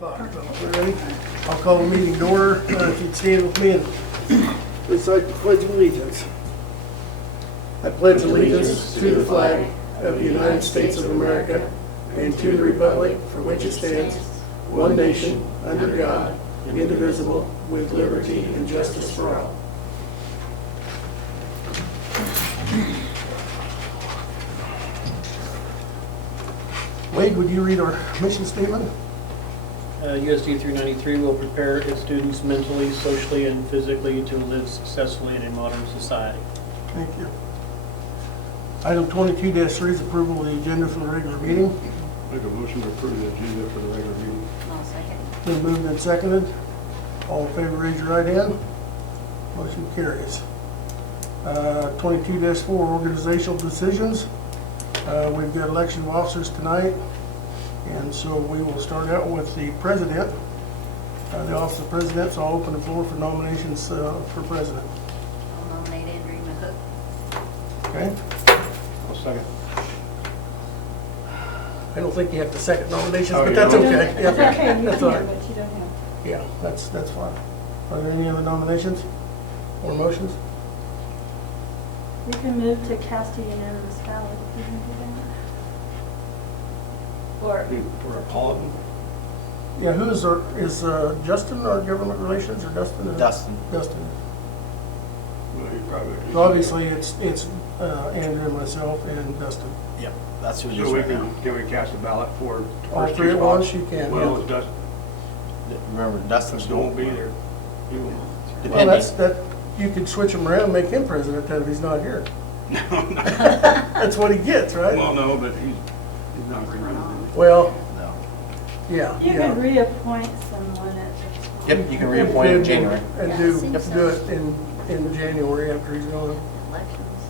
We're ready? I'll call the meeting to order. If you'd stand with me and recite the Pledge of Allegiance. I pledge allegiance to the flag of the United States of America and to the republic for which it stands, one nation, under God, indivisible, with liberty and justice for all. Wade, would you read our mission statement? USD 393 will prepare its students mentally, socially, and physically to live successfully in a modern society. Thank you. Item 22-3 is approval of the agenda for the regular meeting. Make a motion to approve the agenda for the regular meeting. I'll second. Been moved and seconded. All in favor, raise your right hand. Motion carries. 22-4, organizational decisions. We've got election of officers tonight, and so we will start out with the president, the office of president. So I'll open the floor for nominations for president. I'll nominate Andrew McCook. Okay? I'll second. I don't think you have to second nominations, Oh, but you that's don't? okay. It's Yeah, okay, you that's can, all right. but you don't have. Yeah, that's fine. Are there any other nominations or motions? You can move to cast a unanimous ballot if you can do that. Or, For a Paulton. Yeah, who is Justin our government relations or Dustin? Dustin. Dustin. Well, he probably. So obviously it's Andrew and myself and Dustin. Yep, that's who it is So we right now. can we cast a ballot for the All first three two at once, spots? you can, Well, yeah. it's Dustin. Remember, Dustin's Dustin won't be there. He won't. Well, Depending. you could switch him around and make him president then if he's not here. No, no. That's what he gets, right? Well, no, but he's not going to run. Well, No. yeah. you yeah. can reappoint someone at the time. Yep, you can reappoint in January. And Yeah, I do think so. it in January after he's gone. Elections.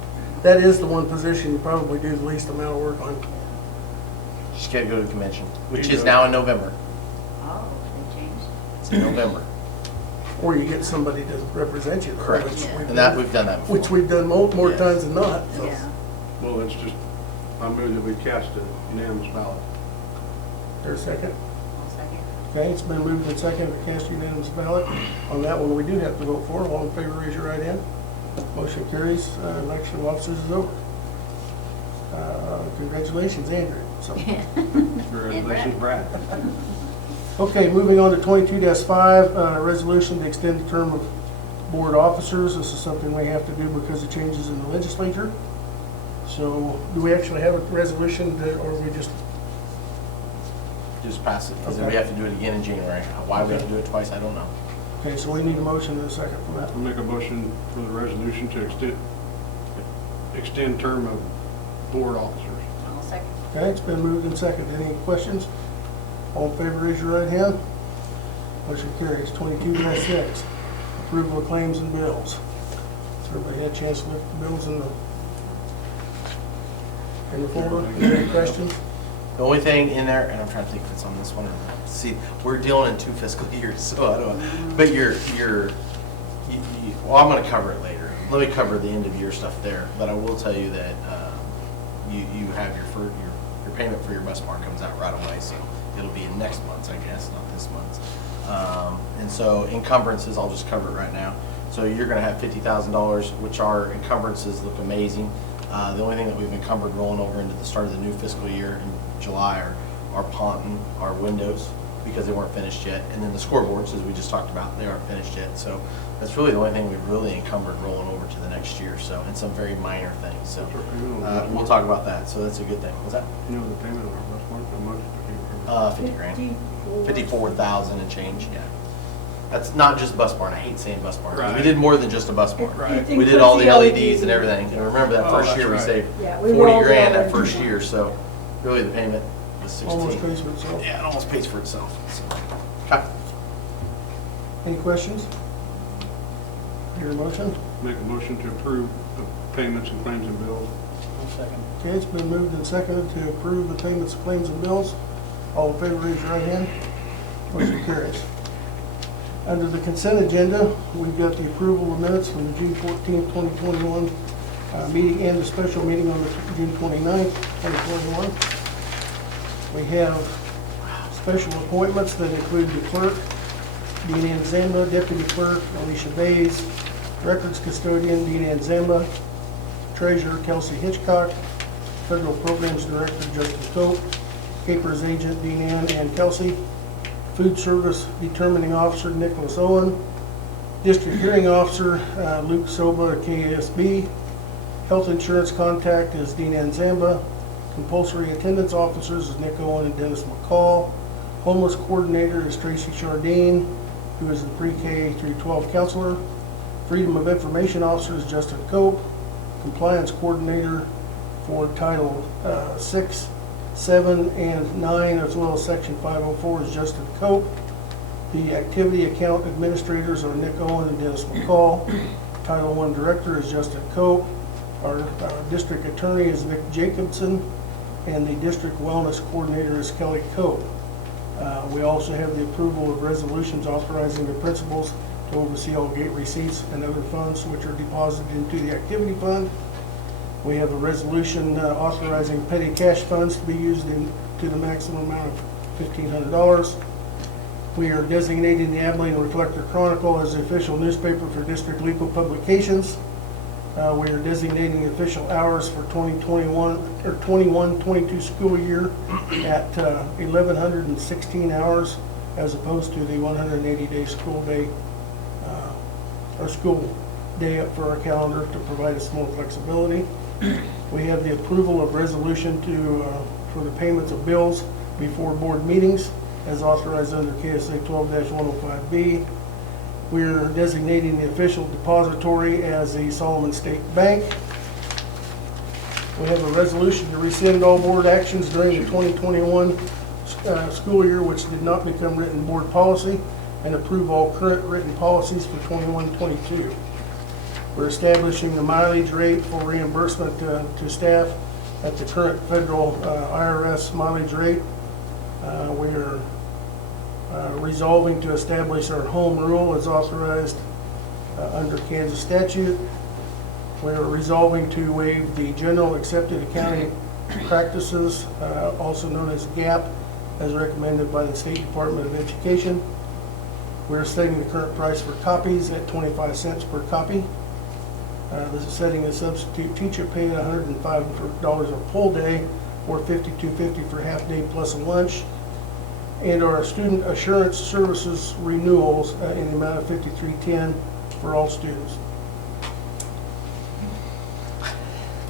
That is the one position you probably do the least amount of work on. Just gotta go to the convention, which is now in November. Oh, they changed. It's in November. Or you get somebody to represent you. though, Correct. which Yeah. we've And that, done- we've done that before. Which we've done more Yes. times than not. So. Yeah. Well, it's just, I move that we cast a unanimous ballot. There's a second. I'll second. Okay, it's been moved and seconded to cast unanimous ballot. On that one, we do have to vote for. All in favor, raise your right hand. Motion carries. Election of officers is over. Congratulations, Andrew. So, Congratulations, Brad. okay, moving on to 22-5, resolution to extend the term of board officers. This is something we have to do because of changes in the legislature. So, do we actually have a resolution that, or we just? Just pass it, because then we Okay. have to do it again in January. Why we have to do it twice, I don't know. Okay, so we need a motion in a second for that. I'll make a motion for the resolution to extend term of board officers. I'll second. Okay, it's been moved and seconded. Any questions? All in favor, raise your right hand. Motion carries. 22-6, approval of claims and bills. Has everybody had a chance to look at the bills in the folder? Any questions? The only thing in there, and I'm trying to think if it's on this one or not. See, we're dealing in 2 fiscal years, so I don't, but well, I'm gonna cover it later. Let me cover the end of year stuff there, but I will tell you that, you have your payment for your bus barn comes out right away, so it'll be in next month's, I guess, not this month's. And so encumbrances, I'll just cover it right now. So you're gonna have $50,000, which our encumbrances look amazing. The only thing that we've encumbered rolling over into the start of the new fiscal year in July are our ponton, our windows, because they weren't finished yet, and then the scoreboards, as we just talked about, they aren't finished yet. So that's really the only thing we've really encumbered rolling over to the next year. So, and some very minor things. So we'll talk about that. So that's a good thing. What's that? You know the payment on our bus barn, how much? I can't remember. 50 grand, 54,000 and change. Yeah, that's not just bus barn. I hate saying bus barn. Right. We did more than just a bus barn. Right. We did all the LEDs and everything. And remember that Oh, first that's year we right. saved Yeah, we 40 rolled grand that over. first year. So really the payment was 16. Almost pays for itself. Yeah, it almost pays for itself. So, okay. Any questions? Your motion? Make a motion to approve the payments and claims and bills. I'll second. Okay, it's been moved and seconded to approve the payments of claims and bills. All in favor, raise your right hand. Motion carries. Under the consent agenda, we've got the approval of minutes from the June 14th, 2021 meeting and the special meeting on the June 29th, 2021. We have special appointments that include the clerk, Dean Ann Zamba, deputy clerk, Alicia Bays, records custodian, Dean Ann Zamba, treasurer, Kelsey Hitchcock, federal programs director, Justin Cope, Capers agent, Dean Ann and Kelsey, food service determining officer, Nicholas Owen, district hearing officer, Luke Soba, KASB, health insurance contact is Dean Ann Zamba, compulsory attendance officers is Nick Owen and Dennis McCall, homeless coordinator is Tracy Chardine, who is the pre-K through 12 counselor, freedom of information officer is Justin Cope, compliance coordinator for Title 6, 7, and 9, as well as Section 504 is Justin Cope. The activity account administrators are Nick Owen and Dennis McCall. Title I director is Justin Cope. Our district attorney is Vic Jacobson, and the district wellness coordinator is Kelly Cope. We also have the approval of resolutions authorizing the principals to oversee all gate receipts and other funds which are deposited into the activity fund. We have a resolution authorizing petty cash funds to be used to the maximum amount of $1,500. We are designating the Abilene Reflector Chronicle as the official newspaper for district legal publications. We are designating the official hours for 21-22 school year at 1,116 hours as opposed to the 180-day school day or school day up for our calendar to provide us more flexibility. We have the approval of resolution for the payments of bills before board meetings as authorized under KSA 12-105B. We're designating the official depository as the Solomon State Bank. We have a resolution to rescind all board actions during the 2021 school year which did not become written board policy and approve all current written policies for 21-22. We're establishing the mileage rate for reimbursement to staff at the current federal IRS mileage rate. We are resolving to establish our home rule as authorized under Kansas statute. We are resolving to waive the general accepted accounting practices, also known as GAAP, as recommended by the State Department of Education. We're setting the current price for copies at 25 cents per copy. This is setting the substitute teacher pay at $105 a full day or $52.50 for half day plus a lunch. And our student assurance services renewals in the amount of $53.10 for all students.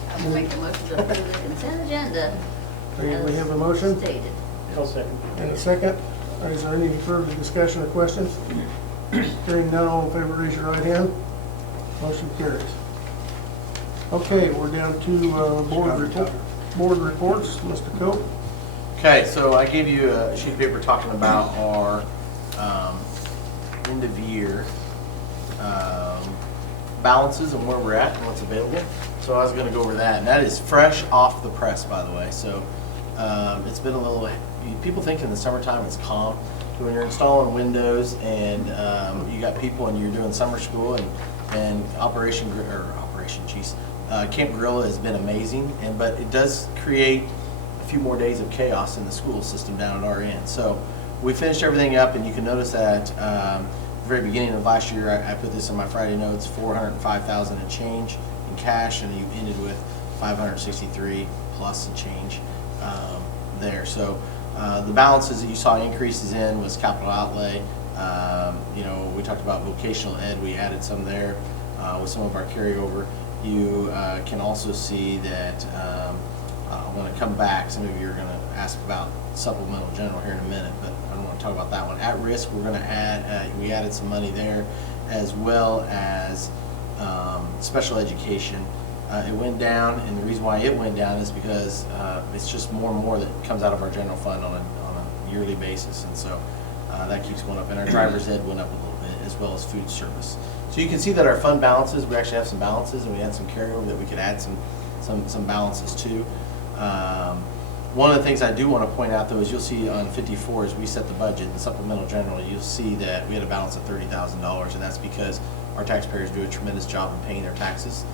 I'll make a motion to approve the consent agenda. We have a motion Stated. I'll second. and a second. Is there any further discussion or questions? Hearing none, all in favor, raise your right hand. Motion carries. Okay, we're down to board reports. Mr. Cope. Okay, so I gave you a sheet of paper talking about our end of year balances and where we're at and what's available. So I was going to go over that, and that is fresh off the press, by the way. So it's been a little. People think in the summertime it's calm. When you're installing windows and you got people and you're doing summer school and Camp Gorilla has been amazing, but it does create a few more days of chaos in the school system down at our end. So we finished everything up, and you can notice that at the very beginning of last year, I put this in my Friday notes, $405,000 and change in cash, and you ended with $563 plus and change there. So the balances that you saw increases in was capital outlay. We talked about vocational ed. We added some there with some of our carryover. You can also see that when I come back, some of you are going to ask about supplemental general here in a minute, but I don't want to talk about that one. At risk, we're going to add, we added some money there, as well as special education. It went down, and the reason why it went down is because it's just more and more that comes out of our general fund on a yearly basis, and so that keeps going up. And our driver's ed went up a little bit, as well as food service. So you can see that our fund balances, we actually have some balances, and we had some carryover that we could add some balances to. One of the things I do want to point out, though, is you'll see on 54 as we set the budget and supplemental general, you'll see that we had a balance of $30,000, and that's because our taxpayers do a tremendous job in paying their taxes.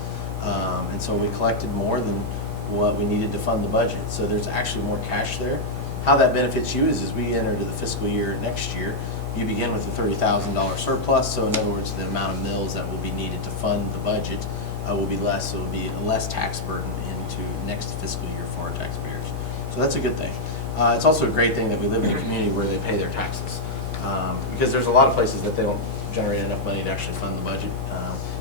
And so we collected more than what we needed to fund the budget. So there's actually more cash there how that benefits you is as we enter to the fiscal year next year, you begin with a $30,000 surplus. So in other words, the amount of mills that will be needed to fund the budget will be less. So it will be a less tax burden into next fiscal year for our taxpayers. So that's a good thing. It's also a great thing that we live in a community where they pay their taxes, because there's a lot of places that they don't generate enough money to actually fund the budget,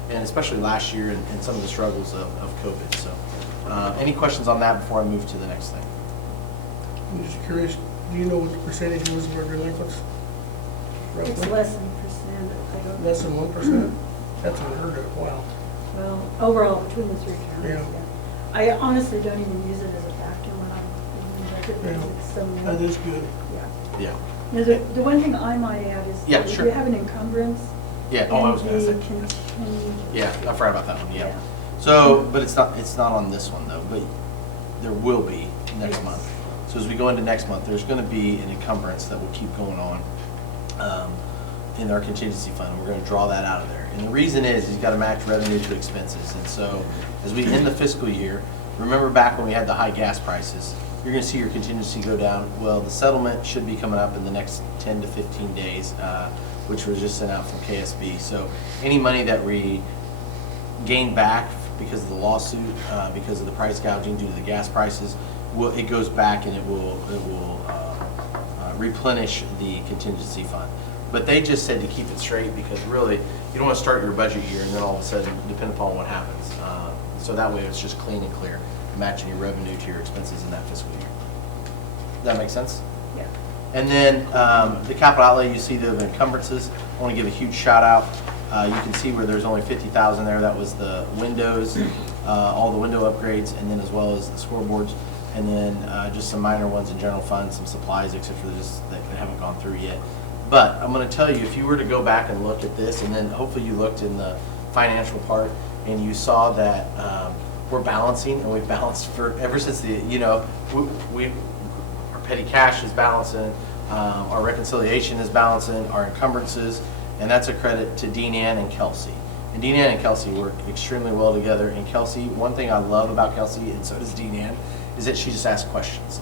and especially last year and some of the struggles of COVID. So any questions on that before I move to the next thing? I'm just curious, do you know what the percentage was of our delinquents? It's Roughly? less than percent. I don't. Less than 1%? That's unheard of, wow. Well, overall, between the three counties, Yeah. yeah. I honestly don't even use it as a factor when I'm doing the budget because Yeah. it's so many. That is good. Yeah. Yeah. Now, the one thing I might add is Yeah, that if sure. you have an encumbrance. Yeah. Oh, I was going to say. and the continued- Yeah, I forgot about that one. Yeah. Yeah. So, but it's not on this one though. But there will be next Yes. month. So as we go into next month, there's going to be an encumbrance that will keep going on in our contingency fund. We're going to draw that out of there. And the reason is you've got to match revenue to expenses. And so as we end the fiscal year, remember back when we had the high gas prices, you're going to see your contingency go down. Well, the settlement should be coming up in the next 10 to 15 days, which was just sent out from KSB. So any money that we gain back because of the lawsuit, because of the price gouging due to the gas prices, it goes back and it will replenish the contingency fund. But they just said to keep it straight because really you don't want to start your budget year and then all of a sudden depend upon what happens. So that way it's just clean and clear, matching your revenue to your expenses in that fiscal year. Does that make sense? Yeah. And then the capital outlay, you see the encumbrances. I want to give a huge shout out. You can see where there's only 50,000 there. That was the windows, all the window upgrades, and then as well as the scoreboards, and then just some minor ones in general fund, some supplies, except for just that haven't gone through yet. But I'm going to tell you, if you were to go back and look at this, and then hopefully you looked in the financial part, and you saw that we're balancing, and we've balanced for ever since the our petty cash is balancing, our reconciliation is balancing, our encumbrances, and that's a credit to Dean Ann and Kelsey. And Dean Ann and Kelsey work extremely well together. And Kelsey, one thing I love about Kelsey, and so does Dean Ann, is that she just asks questions,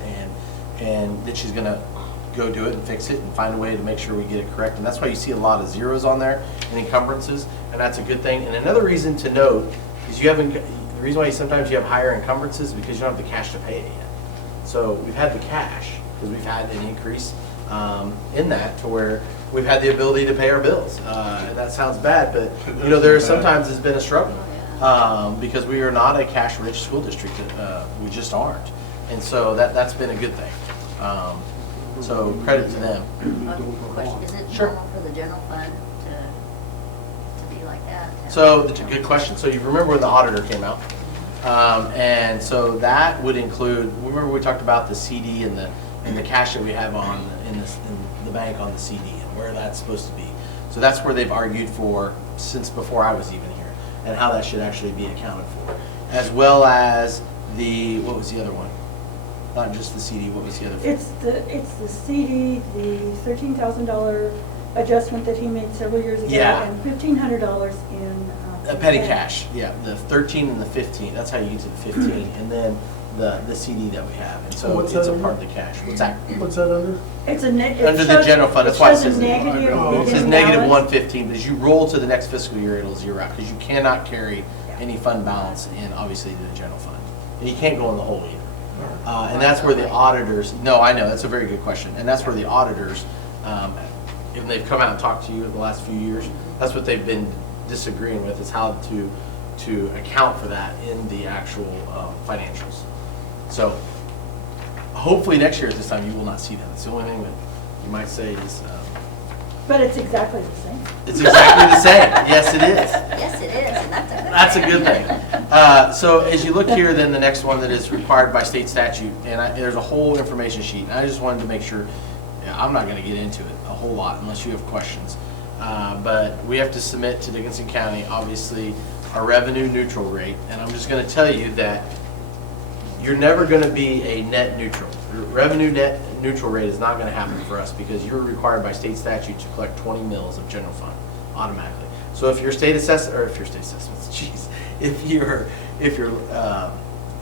and that she's gonna go do it and fix it and find a way to make sure we get it correct. And that's why you see a lot of zeros on there and encumbrances, and that's a good thing. And another reason to note is the reason why sometimes you have higher encumbrances is because you don't have the cash to pay it yet. So we've had the cash because we've had an increase in that to where we've had the ability to pay our bills. And that sounds bad, but there sometimes has been a struggle because we are not a cash-rich school district. We just aren't. And so that's been a good thing. So credit to them. Question, is it Sure. normal for the general fund to be like that? So, good question. So you remember when the auditor came out? And so that would include, remember we talked about the CD and the cash that we have in the bank on the CD and where that's supposed to be. So that's where they've argued for since before I was even here, and how that should actually be accounted for. As well as what was the other one? Not just the CD, what was the other? It's the CD, the $13,000 adjustment that he made several years ago, Yeah. and $1,500 in Petty cash, yeah, the 13 and the 15, that's how you get to the 15, and then the CD that we have, and so What's it's that a under? part of the cash. What's that? What's that under? It's a Under the general fund, that's why it says, negative. Oh, it says beginning negative balance. 115, but as you roll to the next fiscal year, it'll zero out, because you cannot carry any fund balance in, obviously, the general fund. And you can't go in the hole either. And that's where the auditors, no, I know, that's a very good question, and that's where the auditors, if they've come out and talked to you in the last few years, that's what they've been disagreeing with, is how to account for that in the actual financials. So hopefully next year at this time you will not see that. It's the only thing that you might say is But it's exactly the same. it's exactly the same. Yes, it is. Yes, it is, and that's a good That's a good thing. So as you look here, then the next one that is required by state statute, and there's a whole information sheet. And I just wanted to make sure, I'm not going to get into it a whole lot unless you have questions. But we have to submit to Dickinson County, obviously, our revenue neutral rate. And I'm just going to tell you that you're never going to be a net neutral. Your revenue net neutral rate is not going to happen for us because you're required by state statute to collect 20 mils of general fund automatically. So if your state assessments, geez, if your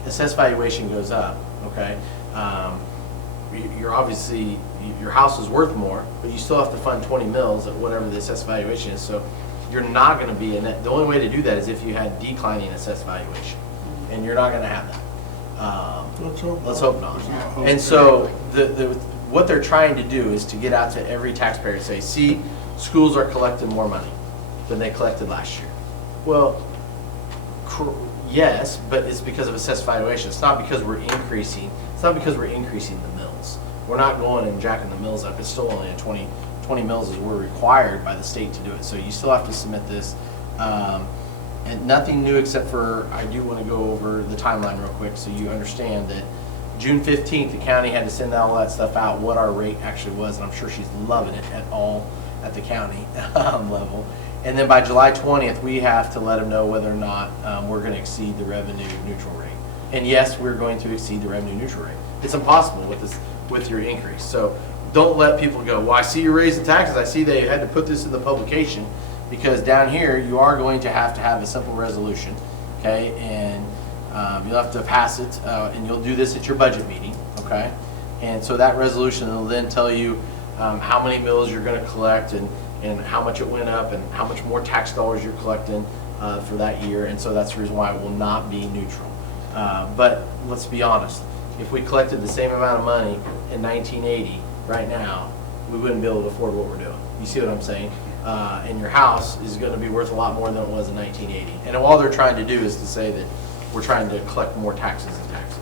assessed valuation goes up, okay, you're obviously, your house is worth more, but you still have to fund 20 mils at whatever the assessed valuation is. So you're not going to be in that. The only way to do that is if you had declining assessed valuation, and you're not going to have that. Let's hope not. And so what they're trying to do is to get out to every taxpayer and say, see, schools are collecting more money than they collected last year. Well, yes, but it's because of assessed valuation. It's not because we're increasing. It's not because we're increasing the mills. We're not going and jacking the mills up. It's still only a 20 mills is we're required by the state to do it. So you still have to submit this. And nothing new except for, I do want to go over the timeline real quick so you understand that June 15th, the county had to send all that stuff out, what our rate actually was, and I'm sure she's loving it at the county level. And then by July 20th, we have to let them know whether or not we're going to exceed the revenue neutral rate. And yes, we're going to exceed the revenue neutral rate. It's impossible with your increase. So don't let people go, well, I see you're raising taxes. I see they had to put this in the publication, because down here you are going to have a simple resolution, okay? And you'll have to pass it, and you'll do this at your budget meeting, okay? And so that resolution will then tell you how many mills you're going to collect and how much it went up and how much more tax dollars you're collecting for that year. And so that's the reason why it will not be neutral. But let's be honest, if we collected the same amount of money in 1980 right now, we wouldn't be able to afford what we're doing. You see what I'm saying? And your house is going to be worth a lot more than it was in 1980. And all they're trying to do is to say that we're trying to collect more taxes and taxes.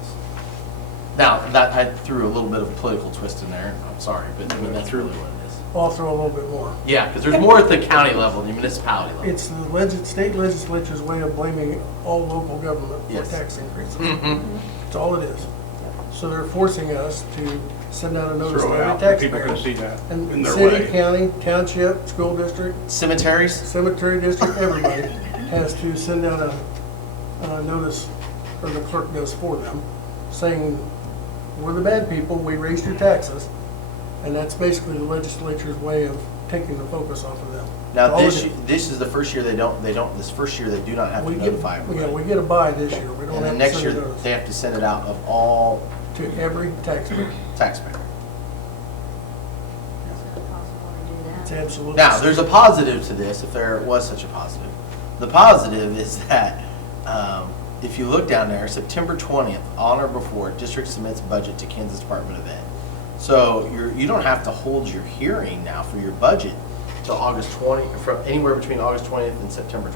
Now, that I threw a little bit of a political twist in there. I'm sorry, but I mean, that's really what it is. I'll throw a little bit more. Yeah, because there's more at the county level than the municipality level. It's the state legislature's way of blaming all local government for Yes. tax increases. Mhm. That's all it is. So they're forcing us to send out a notice to Throw it every out, people taxpayer. can see that in And their city, way. county, township, school district, Cemeteries? cemetery district, everybody has to send out a notice, or the clerk does for them, saying, we're the bad people, we raised your taxes. And that's basically the legislature's way of taking the focus off of them. Now, All it this is the first year this first year they do not have to We get, notify yeah, everybody. we get a buy this year, we don't And have then to next send a year, notice they have to send it out of all to every taxpayer. taxpayers. Is it possible to do It's that? absolutely. Now, there's a positive to this, if there was such a positive. The positive is that if you look down there, September 20th, on or before, district submits budget to Kansas Department of Ed. So you don't have to hold your hearing now for your budget till August 20, from anywhere between August 20th and September 20th.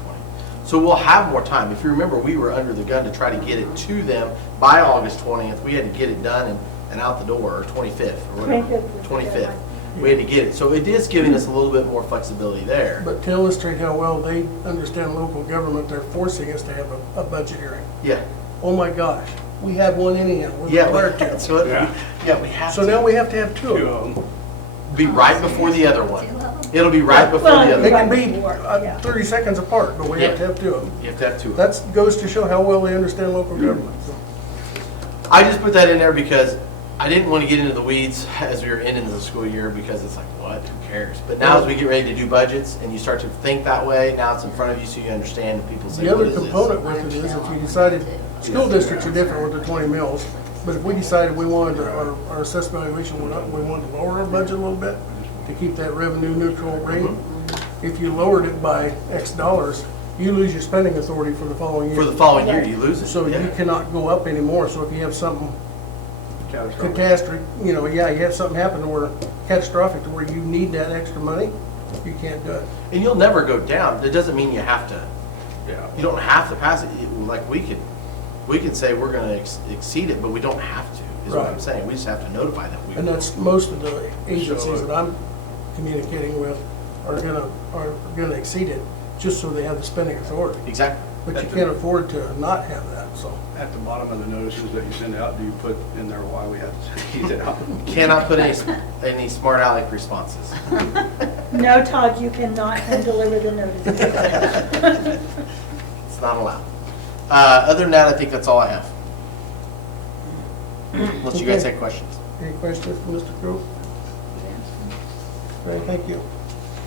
So we'll have more time. If you remember, we were under the gun to try to get it to them by August 20th. We had to get it done and out the door, or 25th, or whatever. 25th. We had to get it. So it is giving us a little bit more flexibility there. But to illustrate how well they understand local government, they're forcing us to have a budget hearing. Yeah. Oh my gosh, we have one anyhow, we're Yeah, required to. that's what, Yeah. yeah, we have So to. now we have to have two Two of them. of them. Be right before the other one. Two of them? It'll be right before Well, the They other can one. be Yeah. 30 seconds apart, but we have to have two of them. You have to have two. That goes to show how well they understand local government. I just put that in there because I didn't want to get into the weeds as we were ending the school year, because it's like, what, who cares? But now as we get ready to do budgets and you start to think that way, now it's in front of you so you understand, and people say, The what other is this? component with it is if we decided, school districts are different with their 20 mills, but if we decided we wanted our assessed valuation went up, and we wanted to lower our budget a little bit to keep that revenue neutral rate, if you lowered it by X dollars, you lose your spending authority for the following year. For the following year, you lose it. So you Yeah. cannot go up anymore. So if you have something Catastrophic. catastrophic, you have something happen where catastrophic to where you need that extra money, you can't do it. And you'll never go down. That doesn't mean you have to, Yeah. you don't have to pass it. Like we can say we're going to exceed it, but we don't have to, is what I'm Right. saying. We just have to notify them. And that's most of the agencies that I'm communicating with are gonna exceed it, just so they have the spending authority. Exactly. But you can't afford to not have that, so. At the bottom of the notices that you send out, do you put in there why we have to send these out? Cannot put any smart aleck responses. No, Todd, you cannot hand deliver the notice. It's not allowed. Other than that, I think that's all I have. Unless you guys Okay. have questions. Any questions for Mr. Crowe? Okay, thank you.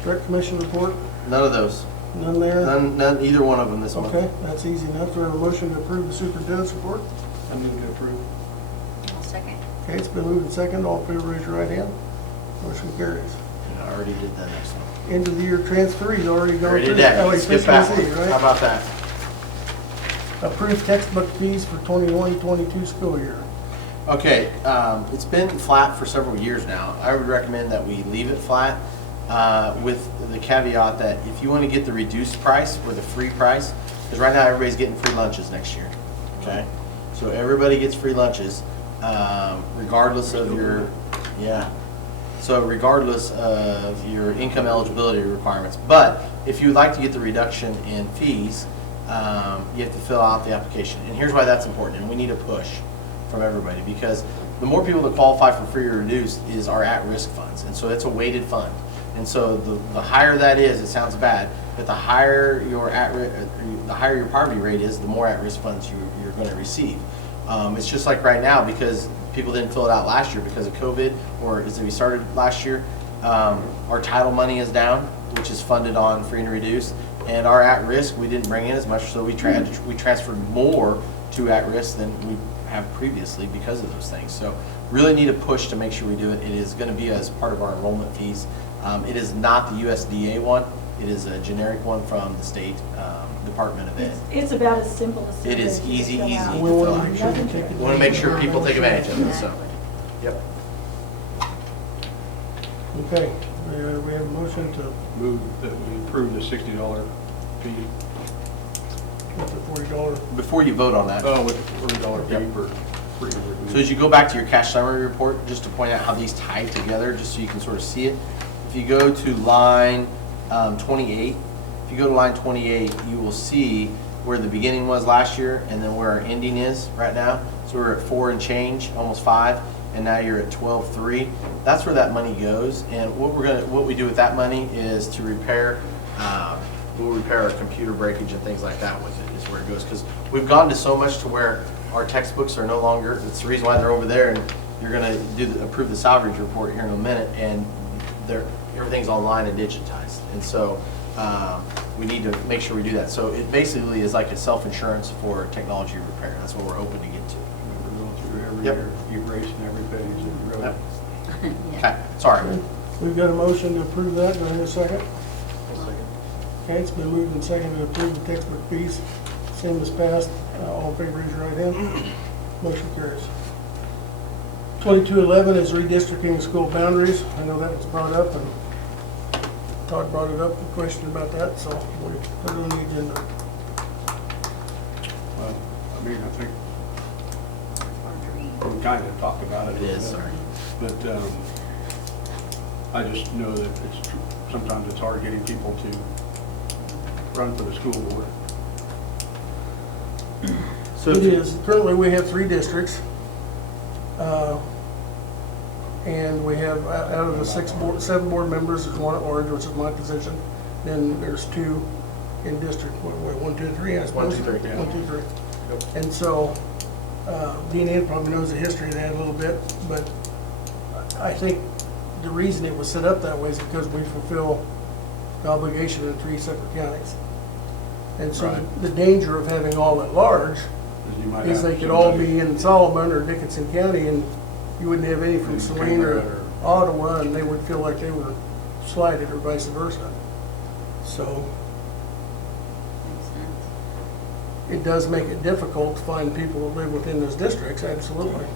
Direct commission report, None of those. none there? None, either one of them this month. Okay, that's easy enough. Do I have a motion to approve the superintendent's report? I move to approve. I'll second. Okay, it's been moved and second. All in favor, raise your right hand. Motion carries. And I already did that next one. End of the year transfer, he's already gone Already through. did that. Oh, You it's can skip back Christmas Eve, one. right? How about that? Approved textbook fees for 21-22 school year. Okay, it's been flat for several years now. I would recommend that we leave it flat with the caveat that if you want to get the reduced price or the free price, because right now everybody's getting free lunches next year, okay? So everybody gets free lunches regardless of your, so regardless of your income eligibility requirements. But if you would like to get the reduction in fees, you have to fill out the application. And here's why that's important, and we need a push from everybody, because the more people that qualify for free or reduced is our at-risk funds, and so it's a weighted fund. And so the higher that is, it sounds bad, but the higher your poverty rate is, the more at-risk funds you're going to receive. It's just like right now, because people didn't fill it out last year because of COVID, or as we started last year, our title money is down, which is funded on free and reduced. And our at-risk, we didn't bring in as much, so we transferred more to at-risk than we have previously because of those things. So really need a push to make sure we do it. It is going to be as part of our enrollment fees. It is not the USDA one. It is a generic one from the state Department of Ed. It's about as simple as. It is easy, fill out. easy. We want to make sure we Nothing take to- advantage. We want to make sure people take advantage of it, so. Exactly. Yep. Okay, we have a motion to Move that we approve the $60 fee. with the $40. Before you vote on that, Oh, with $40 fee Yep. for free. so as you go back to your cash summary report, just to point out how these tie together, just so you can sort of see it. If you go to line 28, if you go to line 28, you will see where the beginning was last year and then where our ending is right now. So we're at 4 and change, almost 5, and now you're at 12.3. That's where that money goes. And what we do with that money is to repair. We'll repair our computer breakage and things like that with it, is where it goes. Because we've gone to so much to where our textbooks are no longer. It's the reason why they're over there, and you're going to approve the salaries report here in a minute, and everything's online and digitized. And so we need to make sure we do that. So it basically is like a self-insurance for technology repair. That's what we're hoping to get to. We're going through every Yep. year, erasing every page that you wrote. Yep. Yeah. Okay, sorry. We've got a motion to approve that. Do I hear a second? Okay, it's been moved and seconded to approve the textbook fees. Same as passed. All in favor, raise your right hand. Motion carries. 2211 is redistricting school boundaries. I know that was brought up, and Todd brought it up, a question about that, so we put it on the agenda. I mean, I think we kind of talked about it. It is, sorry. But I just know that sometimes it's hard getting people to run for the school board. So It if you- is, currently we have 3 districts. And we have, out of the 7 board members, there's 1 at large, which is my position. Then there's 2 in district, 1, 2, 3, I suppose. 1, 2, 3, yeah. 1, 2, 3. And so, Dean Ann probably knows the history of that a little bit, but I think the reason it was set up that way is because we fulfill the obligation in 3 separate counties. And so Right. the danger of having all at large 'Cause you might is have they could all somebody- be in Solomon or Dickinson County, and you wouldn't have any from In Saline or Canada Ottawa, and they would feel like they were slighted or vice versa. So Makes sense. it does make it difficult to find people that live within those districts, absolutely.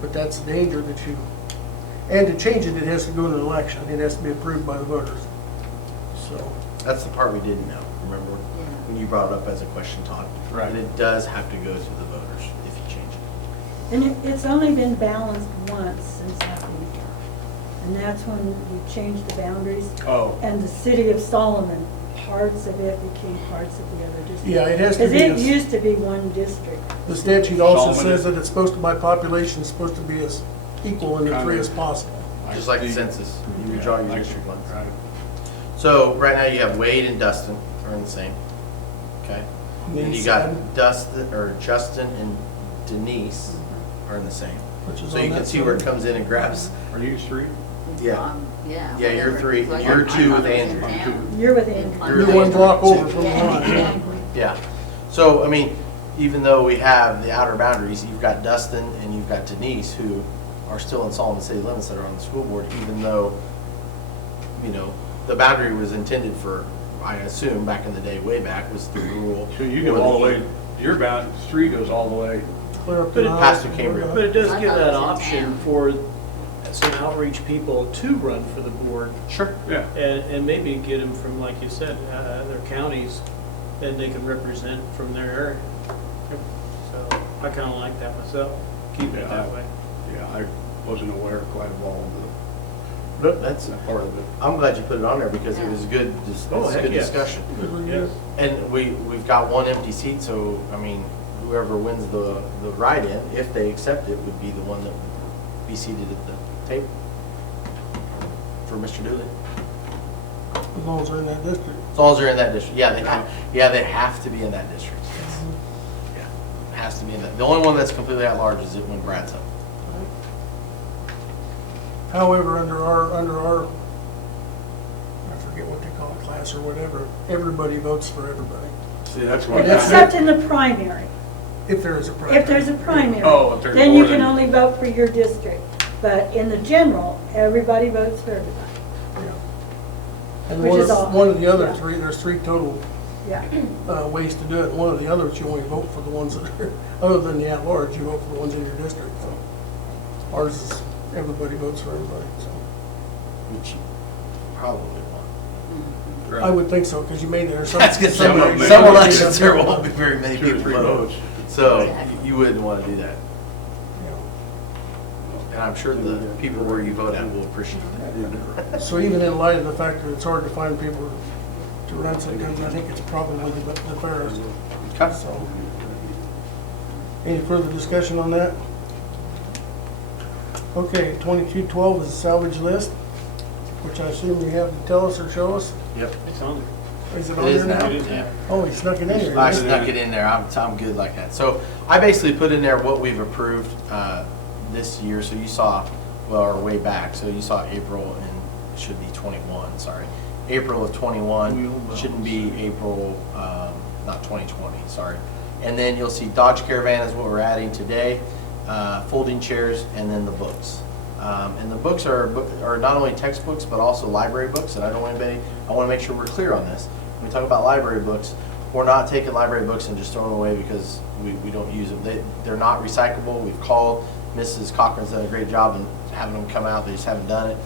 But that's the danger that you, and to change it, it has to go to an election. It has to be approved by the voters. So, That's the part we didn't know, remember? Yeah. When you brought it up as a question, Todd. Right. And it does have to go to the voters if you change it. And it's only been balanced once since I've been here. And that's when we changed the boundaries. Oh, And the city of Solomon, parts of it became parts of the other district. yeah, it has to Because be, it used to be one district. the statute also Solomon says is- that it's supposed to, by population, it's supposed to be as equal in the 3 Kinda. as possible. Just like the census, you yeah, draw your like- district lines. Right. So right now you have Wade and Dustin are in the same, okay? And you got Justin and Denise are in the same. Which is So on you can that see where it side. comes in and grabs. Are you 3? Yeah. Yeah. Yeah, you're whatever. 3, Like, you're I 2 thought with it was in Andrew. town. You're with Andrew. You're You're one block over from the Yeah, line. exactly. Yeah. So, I mean, even though we have the outer boundaries, you've got Dustin and you've got Denise who are still in Solomon city limits that are on the school board, even though, you know, the boundary was intended for, I assume, back in the day, way back, was the rural. So you go all the way, your street goes all the way. Clear up But the it- aisle. Past the Cambria. But it does I give thought that it was in option town. for some outreach people to run for the board Sure. Yeah. and maybe get them from, like you said, other counties that they can represent from their area. So I kind of like that myself, keep it that way. Yeah, I wasn't aware quite of all of But that's, that part of it. I'm glad you put it on there because it was good, Oh, it's a heck good yes. discussion. Yes. And we've got one empty seat, so, I mean, whoever wins the write-in, if they accept it, would be the one that would be seated at the table for Mr. Dooley. As long as they're in that district. As long as they're in that district. Yeah, they have to be in that district, yes. Yeah, it has to be in that. The only one that's completely at large is it when Brad's up. However, under our, I forget what they call it, class or whatever, everybody votes for everybody. See, that's what. Except in the primary. If there is a primary. If there's a primary, Oh, if there's then more you can than- only vote for your district. But in the general, everybody votes for everybody. Yeah. And Which is odd. one of the other Yeah. three, there's three total Yeah. ways to do it. One of the others, you only vote for the ones that are, other than the at-large, you vote for the ones in your district. So ours is, everybody votes for everybody, so. Which you probably want. I would think so, because you may, there's some. That's good. Some Some elections, there won't be very many 2 or people 3 vote. votes. So Exactly. you wouldn't want to do that. Yeah. And I'm sure the people where you vote at will appreciate that. So even in light of the fact that it's hard to find people to run some guns, I think it's probably the fairest. So, any further discussion on that? Okay, 2212 is the salvage list, which I assume you have to tell us or show us. Yep. It's on there. Is it It on is there now? It is now. Oh, he snuck it in here. I didn't he? snuck it in there. I'm good like that. So I basically put in there what we've approved this year. So you saw, well, or way back. So you saw April and it should be 21, sorry. April of 21, shouldn't be April, not 2020, sorry. And then you'll see Dodge Caravan is what we're adding today, folding chairs, and then the books. And the books are not only textbooks, but also library books. And I want to make sure we're clear on this. When we talk about library books, we're not taking library books and just throwing them away because we don't use them. They're not recyclable. We've called, Mrs. Cochran's done a great job in having them come out. They just haven't done it.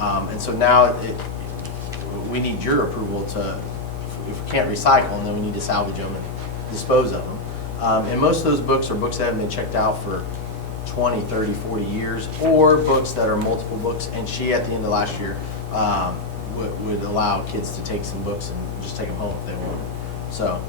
And so now we need your approval to, if we can't recycle them, then we need to salvage them and dispose of them. And most of those books are books that haven't been checked out for 20, 30, 40 years, or books that are multiple books. And she, at the end of last year, would allow kids to take some books and just take them home if they want. So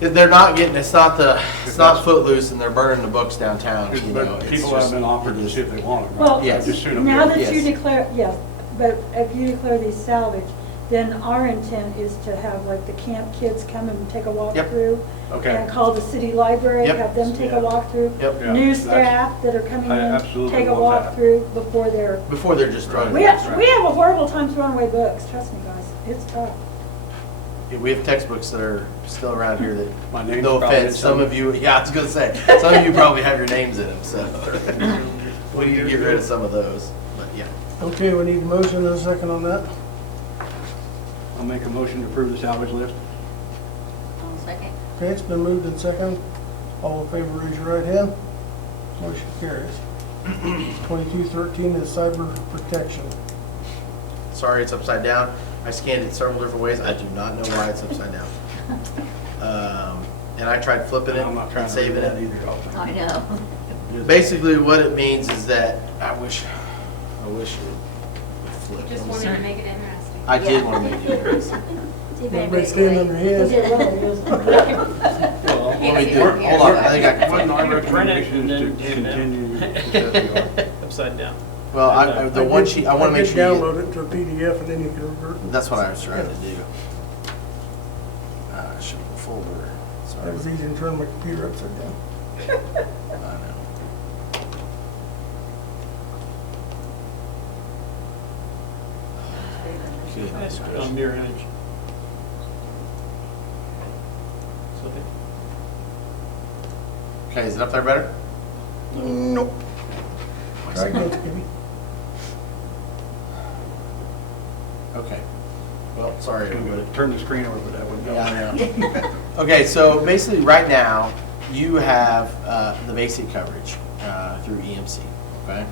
they're not getting, it's not Footloose and they're burning the books downtown. You know, But it's people just- have been offered to see if they want them. Well, Yes. Just soon now enough. that you Yes. declare, yes, but if you declare these salvage, then our intent is to have like the camp kids come and take a walk Yep. through. Okay. And call the city library, Yep. have them take a Yeah. walk through. Yep. Yeah, New that's- staff that are coming I in, absolutely take a want walk that. through before they're, Before they're just throwing. we it. have a horrible time throwing away books, trust me guys, it's tough. Yeah, we have textbooks that are still around here that, My name's no probably offense, in some some. of you, yeah, I was gonna say, some of you probably have your names in them, so. We need to get rid of some of those, but yeah. Okay, we need a motion and a second on that. I'll make a motion to approve the salvage list. On second. Okay, it's been moved and second. All in favor, raise your right hand. Motion carries. 2213 is cyber protection. Sorry, it's upside down. I scanned it several different ways. I do not know why it's upside down. And I tried flipping it I'm not trying and to read saving that it. either. I know. Basically, what it means is that I wish it would flip. Just wanted to make it interesting. I did Yeah. want to make it interesting. Everybody stand on their Is it head. really, isn't it? Well, let me Can't do see it. it. Hold on, I think I can One find of it. our Print it recommendations and to then hand it out. continue just as we are. Upside down. Well, the one sheet, I want to make sure you Download it to a PDF and then you can revert. get, that's what I was trying to do. Should be folder, sorry. That was easy to turn my computer upside down. I know. Goodness On gracious. mirror image. So, Okay, is it up there better? Nope. Try again, Skippy. Okay. Well, sorry, everybody. Turn the screen over, but that wouldn't help. Yeah, I know. Okay, so basically, right now, you have the basic coverage through EMC, okay?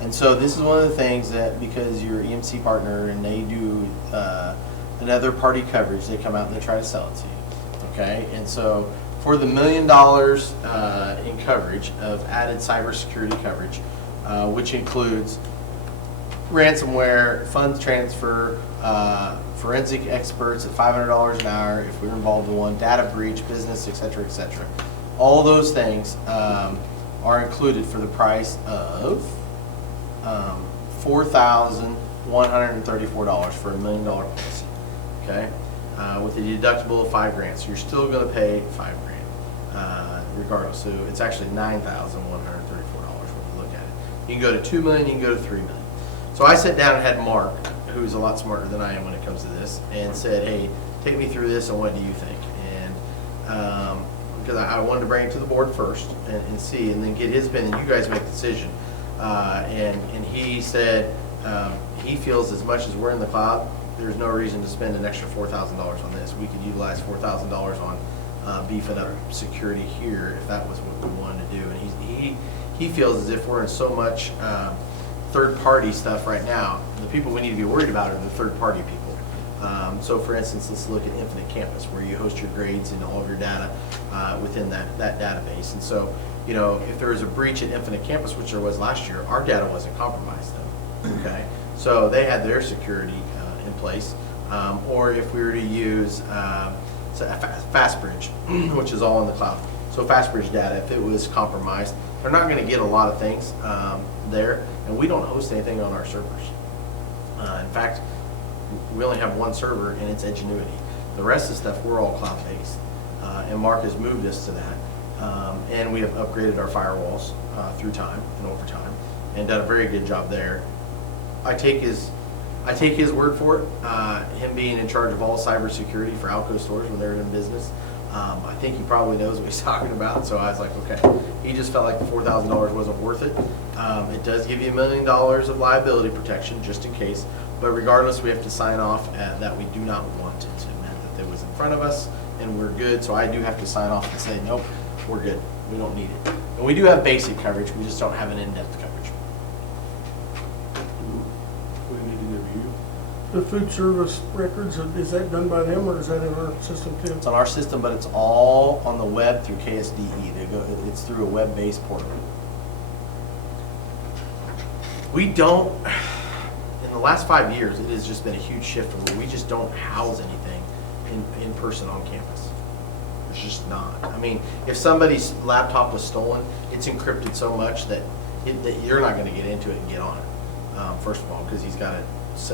And so this is one of the things that, because you're EMC partner and they do another party coverage, they come out and they try to sell it to you, okay? And so for the $1 million in coverage of added cybersecurity coverage, which includes ransomware, funds transfer, forensic experts at $500 an hour if we're involved in one, data breach, business, et cetera, et cetera. All those things are included for the price of $4,134 for $1 million policy. Okay, with a deductible of $5,000, so you're still going to pay $5,000 regardless. So it's actually $9,134 when you look at it. You can go to $2 million, you can go to $3 million. So I sat down and had Mark, who's a lot smarter than I am when it comes to this, and said, "Hey, take me through this, and what do you think?" And because I wanted to bring it to the board first and see, and then get his opinion. You guys make the decision. And he said he feels as much as we're in the cloud, there's no reason to spend an extra $4,000 on this. We could utilize $4,000 on beefing up security here if that was what we wanted to do. And he feels as if we're in so much third-party stuff right now. The people we need to be worried about are the third-party people. So for instance, let's look at Infinite Campus, where you host your grades and all of your data within that database. And so, you know, if there was a breach at Infinite Campus, which there was last year, our data wasn't compromised though, okay? So they had their security in place. Or if we were to use FastBridge, which is all in the cloud. So FastBridge data, if it was compromised, they're not gonna get a lot of things there, and we don't host anything on our servers. In fact, we only have one server, and it's Edgenuity. The rest of the stuff, we're all cloud-based. And Mark has moved us to that. And we have upgraded our firewalls through time and over time, and done a very good job there. I take his word for it, him being in charge of all cybersecurity for Alco stores when they're in business. I think he probably knows what he's talking about, so I was like, okay. He just felt like the $4,000 wasn't worth it. It does give you $1 million of liability protection, just in case, but regardless, we have to sign off that we do not want it. It meant that it was in front of us, and we're good, so I do have to sign off and say, nope, we're good, we don't need it. And we do have basic coverage, we just don't have an in-depth coverage. We need to review. The food service records, is that done by them, or is that in our system too? It's on our system, but it's all on the web through KSDE. It's through a web-based portal. We don't, in the last 5 years, it has just been a huge shift where we just don't house anything in person on campus. There's just not. I mean, if somebody's laptop was stolen, it's encrypted so much that you're not going to get into it and get on it, first of all, because he's got it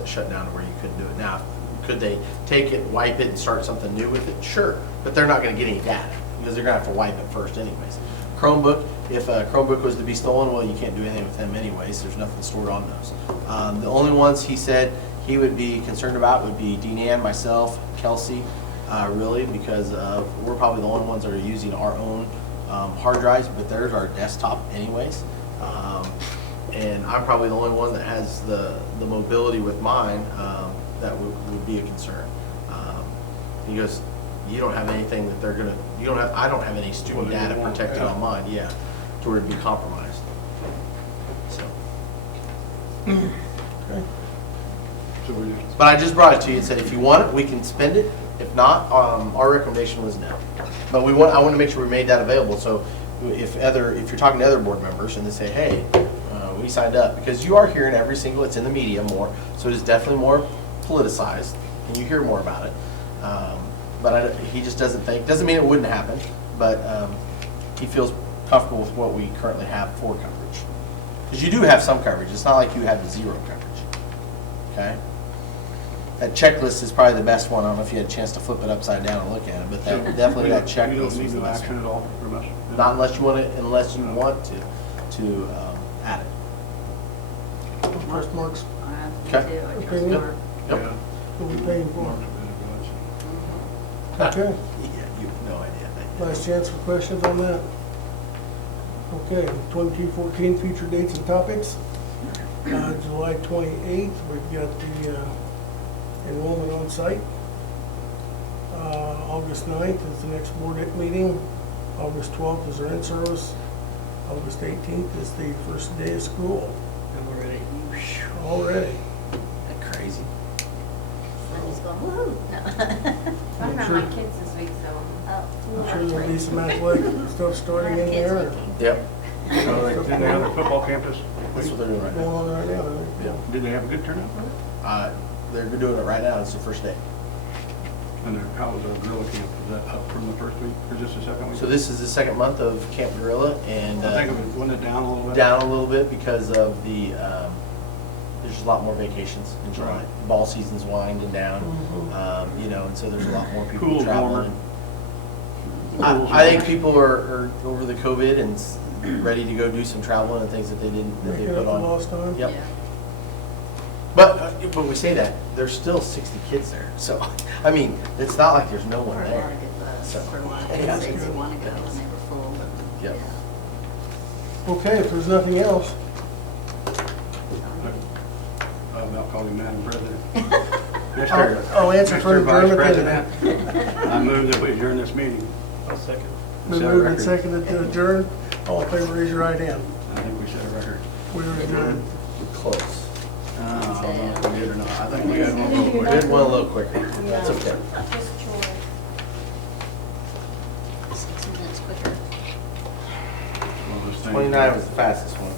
shut down to where you couldn't do it. Now, could they take it, wipe it, and start something new with it? Sure, but they're not going to get any data because they're going to have to wipe it first anyways. Chromebook, if a Chromebook was to be stolen, well, you can't do anything with them anyways. There's nothing stored on those. The only ones he said he would be concerned about would be Dean Ann, myself, Kelsey, really, because we're probably the only ones that are using our own hard drives, but there's our desktop anyways. And I'm probably the only one that has the mobility with mine that would be a concern. He goes, you don't have anything that they're gonna, I don't have any student data protected on mine, yeah, to where it'd be compromised. So. Okay. So we just, But I just brought it to you and said, if you want it, we can spend it. If not, our recommendation was no. But I want to make sure we made that available. So if you're talking to other board members and they say, hey, we signed up, because you are hearing every single, it's in the media more, so it is definitely more politicized, and you hear more about it. But he just doesn't mean it wouldn't happen, but he feels comfortable with what we currently have for coverage. Because you do have some coverage. It's not like you have zero coverage. Okay? That checklist is probably the best one. I don't know if you had a chance to flip it upside down and look at it, but definitely that checklist you don't was need the no best action one. at all from us? Not unless you want to add it. First marks, I Okay. have to too, I Okay, trust yeah. Mark. Yep. Yeah. what we paying for. Mark's been a Okay, Yeah, you have no idea. last chance for questions on that. Okay, 2214 future dates and topics. July 28th, we've got the enrollment on site. August 9th is the next board meeting. August 12th is our in-service. August 18th is the first day of school. And we're ready. Already. Isn't that crazy? I'm just going, woo-hoo. No. I'm I'm sure- around my kids this week, so. I'm sure there'll be some athletic stuff starting in Kids there. weekend. Yep. So didn't they have a football campus? That's what they're doing right Going now. on right now. Yeah. Did they have a good turnout? They're doing it right now. It's the first day. And how was our gorilla camp? Was that up from the first week or just the second week? So this is the second month of Camp Gorilla, and I think it was, wasn't it down a little bit? down a little bit because of the, there's just a lot more vacations in July. Right. Ball season's winding down, Mhm. you know, and so there's a lot more people Cool's traveling. warmer. I think people are over the COVID and ready to go do some traveling and things that they didn't, that they Making up put the on. lost time. Yep. Yeah. But when we say that, there's still 60 kids there. So, I mean, it's not like there's no one For a lot there. of good buzz, So- for a lot of Yeah, good that's states good. who want to go, and they were full, but, Yep. yeah. Okay, if there's nothing else, About calling Madam President. Mr. I'll answer for Mr. Vice adjournment. President, I move that we adjourn this meeting. I'll second. been Set a moved and record. seconded to adjourn. All in favor, raise your right hand. I think we set a record. We are adjourned. Close. I don't know if we did or not. I think we got one Did real you We quick. did one a little quicker. That's okay. Just chore. 60 minutes quicker. One of those things. 29 was the fastest one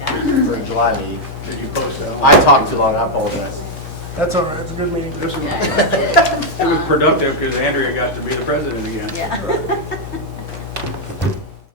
Yeah. for a July meeting. Did you post that? I talked too long, I apologize. That's all right, it's a good meeting. This was, Yeah, it was productive because Andrea got to be the president again. yeah.